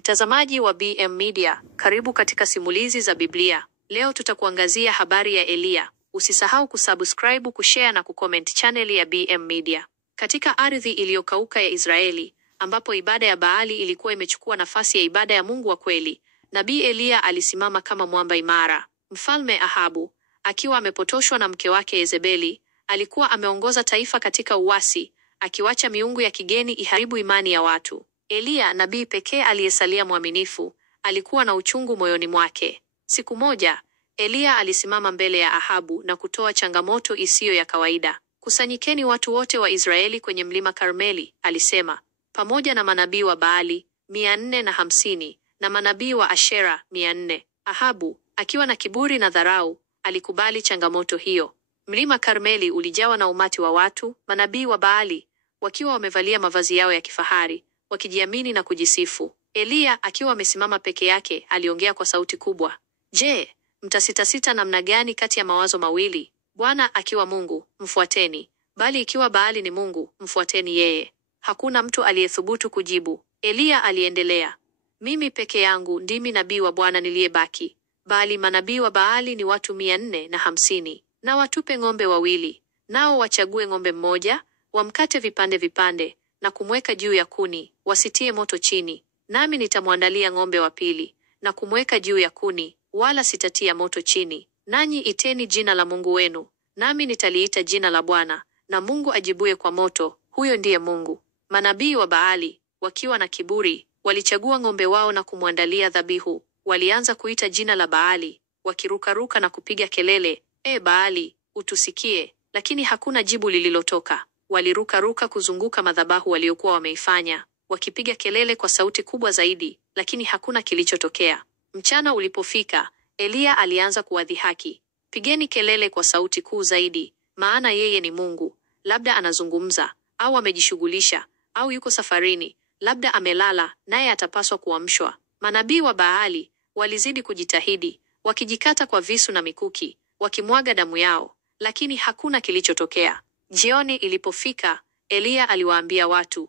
Mtazamaji wa BM Media, karibu katika simulizi za Biblia. Leo tutakuangazia habari ya Eliya. Usisahau kusubscribe, kushare na kucomment channel ya BM Media. Katika ardhi iliyokauka ya Israeli, ambapo ibada ya Baali ilikuwa imechukua nafasi ya ibada ya Mungu wa kweli, Nabii Eliya alisimama kama mwamba imara. Mfalme Ahabu, akiwa amepotoshwa na mke wake Yezebeli, alikuwa ameongoza taifa katika uasi, akiwacha miungu ya kigeni iharibu imani ya watu. Eliya, nabii pekee aliyesalia mwaminifu, alikuwa na uchungu moyoni mwake. Siku moja, Eliya alisimama mbele ya Ahabu na kutoa changamoto isiyo ya kawaida. Kusanyikeni watu wote wa Israeli kwenye mlima Karmeli, alisema, pamoja na manabii wa Baali 450 na manabii wa Ashera 400. Ahabu, akiwa na kiburi na dharau, alikubali changamoto hiyo. Mlima Karmeli ulijawa na umati wa watu, manabii wa Baali, wakiwa wamevalia mavazi yao ya kifahari, wakijiamini na kujisifu. Eliya, akiwa amesimama peke yake, aliongea kwa sauti kubwa. Je, mtasitasita namna gani kati ya mawazo mawili? Bwana akiwa Mungu, mfuateni; bali ikiwa Baali ni mungu, mfuateni yeye. Hakuna mtu aliyethubutu kujibu. Eliya aliendelea, mimi peke yangu ndimi nabii wa Bwana niliyebaki, bali manabii wa Baali ni watu 450. Na watupe ng'ombe wawili, nao wachague ng'ombe mmoja, wamkate vipande vipande na kumweka juu ya kuni, wasitie moto chini. Nami nitamwandalia ng'ombe wa pili na kumweka juu ya kuni, wala sitatia moto chini. Nanyi iteni jina la Mungu wenu, nami nitaliita jina la Bwana, na Mungu ajibuye kwa moto, huyo ndiye Mungu. Manabii wa Baali, wakiwa na kiburi, walichagua ng'ombe wao na kumwandalia dhabihu. Walianza kuita jina la Baali, wakirukaruka na kupiga kelele, Baali, utusikie. Lakini hakuna jibu lililotoka. Walirukaruka kuzunguka madhabahu waliokuwa wameifanya, wakipiga kelele kwa sauti kubwa zaidi, lakini hakuna kilichotokea. Mchana ulipofika, Eliya alianza kuwadhihaki. Pigeni kelele kwa sauti kuu zaidi, maana yeye ni Mungu. Labda anazungumza, au amejishughulisha, au yuko safarini, labda amelala, naye atapaswa kuamshwa. Manabii wa Baali walizidi kujitahidi, wakijikata kwa visu na mikuki, wakimwaga damu yao, lakini hakuna kilichotokea. Jioni ilipofika, Eliya aliwaambia watu,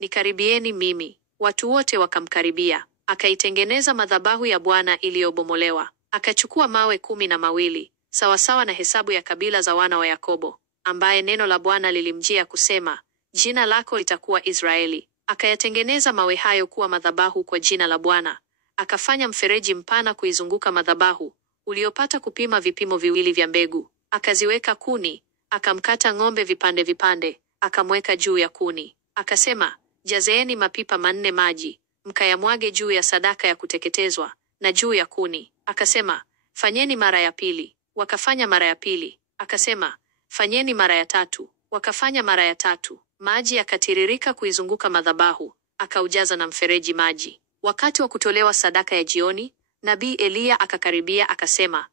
nikaribieni mimi. Watu wote wakamkaribia. Akaitengeneza madhabahu ya Bwana iliyobomolewa. Akachukua mawe 12, sawasawa na hesabu ya kabila za wana wa Yakobo, ambaye neno la Bwana lilimjia kusema, jina lako litakuwa Israeli. Akayatengeneza mawe hayo kuwa madhabahu kwa jina la Bwana. Akafanya mfereji mpana kuizunguka madhabahu, uliopata kupima vipimo 2 vya mbegu. Akaziweka kuni, akamkata ng'ombe vipande vipande, akamweka juu ya kuni. Akasema, jazeeni mapipa 4 maji, mkayamwage juu ya sadaka ya kuteketezwa na juu ya kuni. Akasema, fanyeni mara ya pili. Wakafanya mara ya pili. Akasema, fanyeni mara ya tatu. Wakafanya mara ya tatu. Maji yakatiririka kuizunguka madhabahu, akaujaza na mfereji maji. Wakati wa kutolewa sadaka ya jioni, nabii Eliya akakaribia akasema,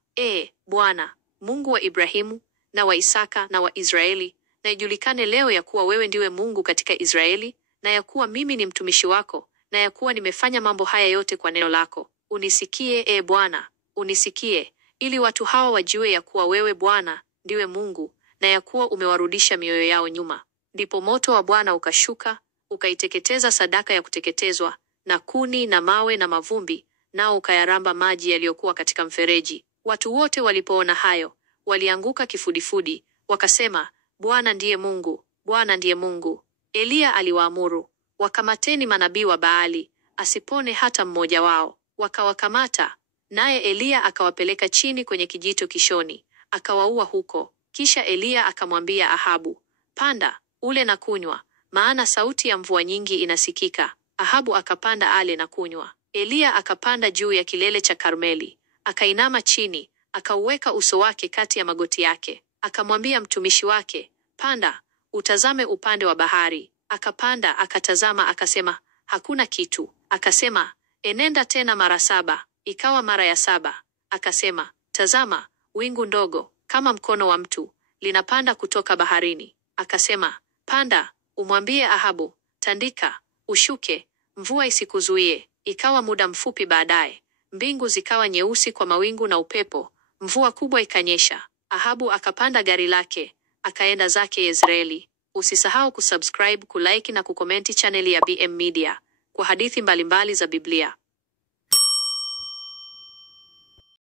Bwana, Mungu wa Ibrahimu na wa Isaka na wa Israeli, na ijulikane leo ya kuwa wewe ndiwe Mungu katika Israeli, na ya kuwa mimi ni mtumishi wako, na ya kuwa nimefanya mambo haya yote kwa neno lako. Unisikie, Bwana, unisikie, ili watu hawa wajue ya kuwa wewe Bwana ndiwe Mungu, na ya kuwa umewarudisha mioyo yao nyuma. Ndipo moto wa Bwana ukashuka, ukaiteketeza sadaka ya kuteketezwa na kuni na mawe na mavumbi, nao ukayaramba maji yaliyokuwa katika mfereji. Watu wote walipoona hayo, walianguka kifudifudi, wakasema, Bwana ndiye Mungu, Bwana ndiye Mungu. Eliya aliwaamuru, wakamateni manabii wa Baali, asipone hata mmoja wao. Wakawakamata, naye Eliya akawapeleka chini kwenye kijito Kishoni, akawaua huko. Kisha Eliya akamwambia Ahabu, panda, ule na kunywa, maana sauti ya mvua nyingi inasikika. Ahabu akapanda ale na kunywa. Eliya akapanda juu ya kilele cha Karmeli, akainama chini, akauweka uso wake kati ya magoti yake. Akamwambia mtumishi wake, panda, utazame upande wa bahari. Akapanda, akatazama, akasema, hakuna kitu. Akasema, enenda tena mara 7. Ikawa mara ya 7. Akasema, tazama, wingu ndogo kama mkono wa mtu linapanda kutoka baharini. Akasema, panda, umwambie Ahabu, tandika, ushuke, mvua isikuzuie. Ikawa muda mfupi baadaye, mbingu zikawa nyeusi kwa mawingu na upepo, mvua kubwa ikanyesha. Ahabu akapanda gari lake, akaenda zake Yezreeli. Usisahau kusubscribe, kulike na kukomenti chaneli ya BM Media. kwa hadithi mbalimbali za Biblia.